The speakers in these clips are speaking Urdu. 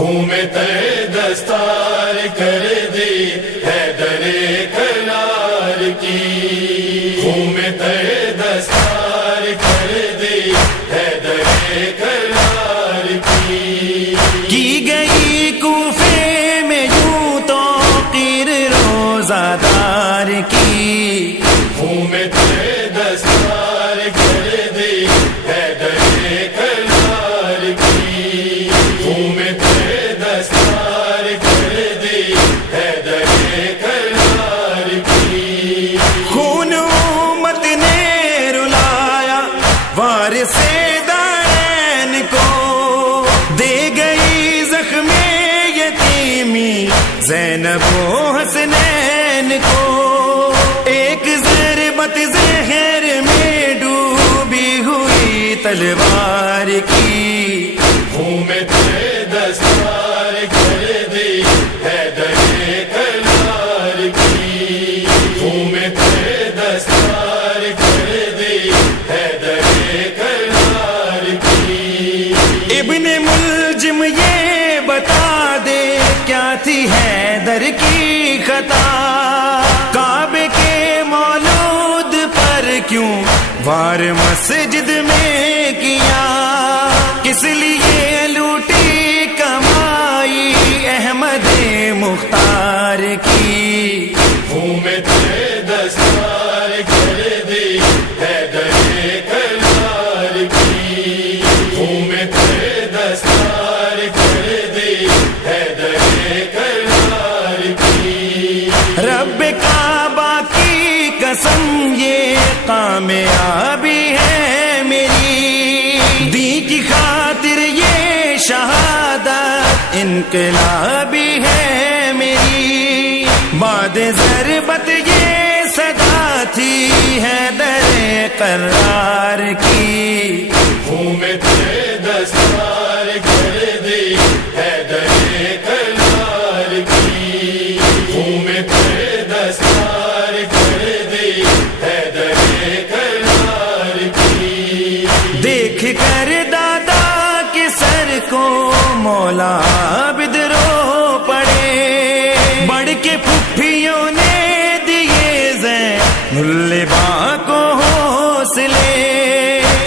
خون میں تے دستار کر دی حیدر کرار کی، خون میں تے دستار کر دی حیدر کرار کی گئی کوفے میں یوں توقیر روزہ دار کی، خون میں تے دستار کر دی حیدر کرار کی، خون میں تے دستار کر دی حیدر کرار کی، خون امت نے رلایا وارث دارین کو، دے گئی زخم یتیمی زینب و حسنین کو، ایک ضربت زہر میں ڈوبی ہوئی تلوار کی، خون میں تے دستار کر دی حیدر کرار کی، خون میں تے دستار کر دی حیدر کرار کی، ابن ملجم یہ بتا دے کیا تھی حیدر کی خطا، کعبے کے مولود پر کیوں وار مسجد میں کیا، کس لیے لوٹی کمائی احمد مختار کی، خون میں تے دستار کر دی حیدر کرار کی، خون میں تے دستار کر دی حیدر کرار کی، رب کعبہ کی قسم یہ کامیابی ہے میری، دین کی خاطر یہ شہادت انقلابی ہے میری، بعد ضربت یہ صدا تھی حیدر کرار کی، خون میں تے دستار کر دی حیدر کرار کی، خون میں تے دستار کر دی حیدر کرار کی، دیکھ کر دادا کے سر کو مولا عابد رو پڑے، بڑھ کے پھپھیوں نے دیے زین البا کو حوصلے،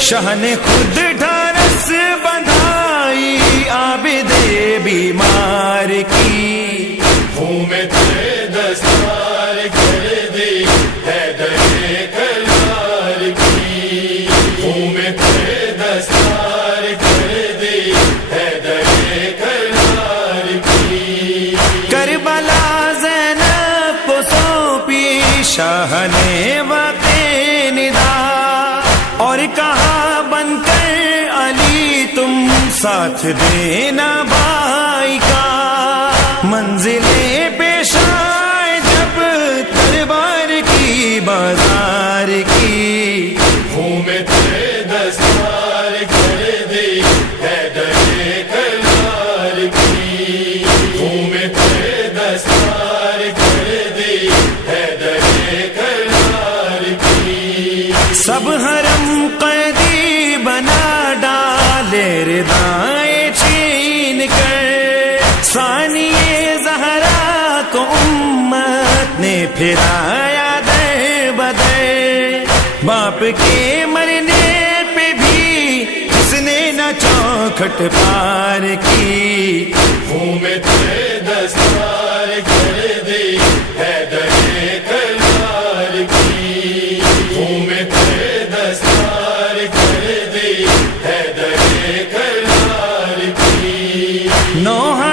شاہ نے خود ڈھارس بندھائی عابد بیمار کی، خون میں تے دستار کر دی حیدر کرار کی، خون میں تے دستار کر دی حیدر کرار کی، کربلا زینب کو سونپی شاہ نے واقع ندا، اور کہا بن کر علی تم ساتھ دینا بھائی کا، منزلیں پیش آئے جب دربار کی بازار کی، خون میں تے دستار کر دی حیدر کرار کی، خون میں تے دستار کر دی حیدر کرار کی، سب حرم قیدی بنا ڈالے ردائیں چھین کر، ثانیہ زہرا کو امت نے پھرایا در بدر، باپ کے مرنے پہ بھی جس نے نہ چوکھٹ پار کی، خون میں تے دستار کر دی حیدر کرار کی، خون میں تے دستار کر دی حیدر کرار کی، نوحہ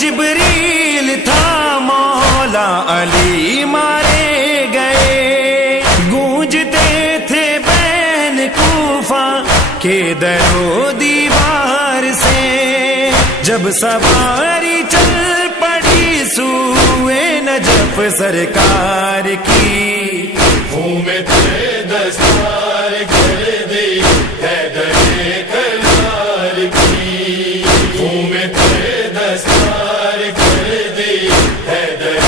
جبریل تھا مولا علی مارے گئے، گونجتے تھے بین کوفہ کے در و دیوار سے، جب سواری چل پڑی سوئے نجف سرکار کی، خون میں تے دستار کر دی حیدر کرار کی، خون میں تے دستار کر دی حیدر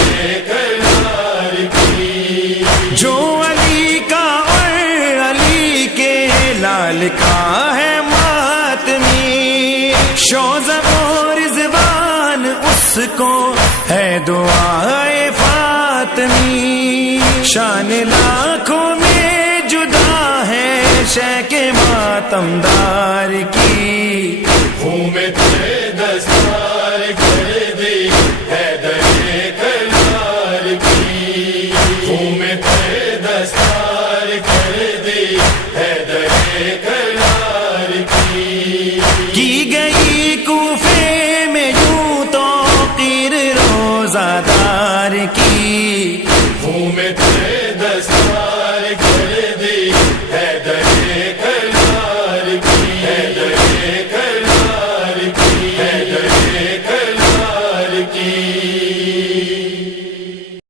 کرار کی، جو علی کا اور علی کے لال کا ہے ماتمی، شوزب و رضوان اس کو ہے دعائے فاطمی، شان لاکھوں میں جدا ہے شے کے ماتم دار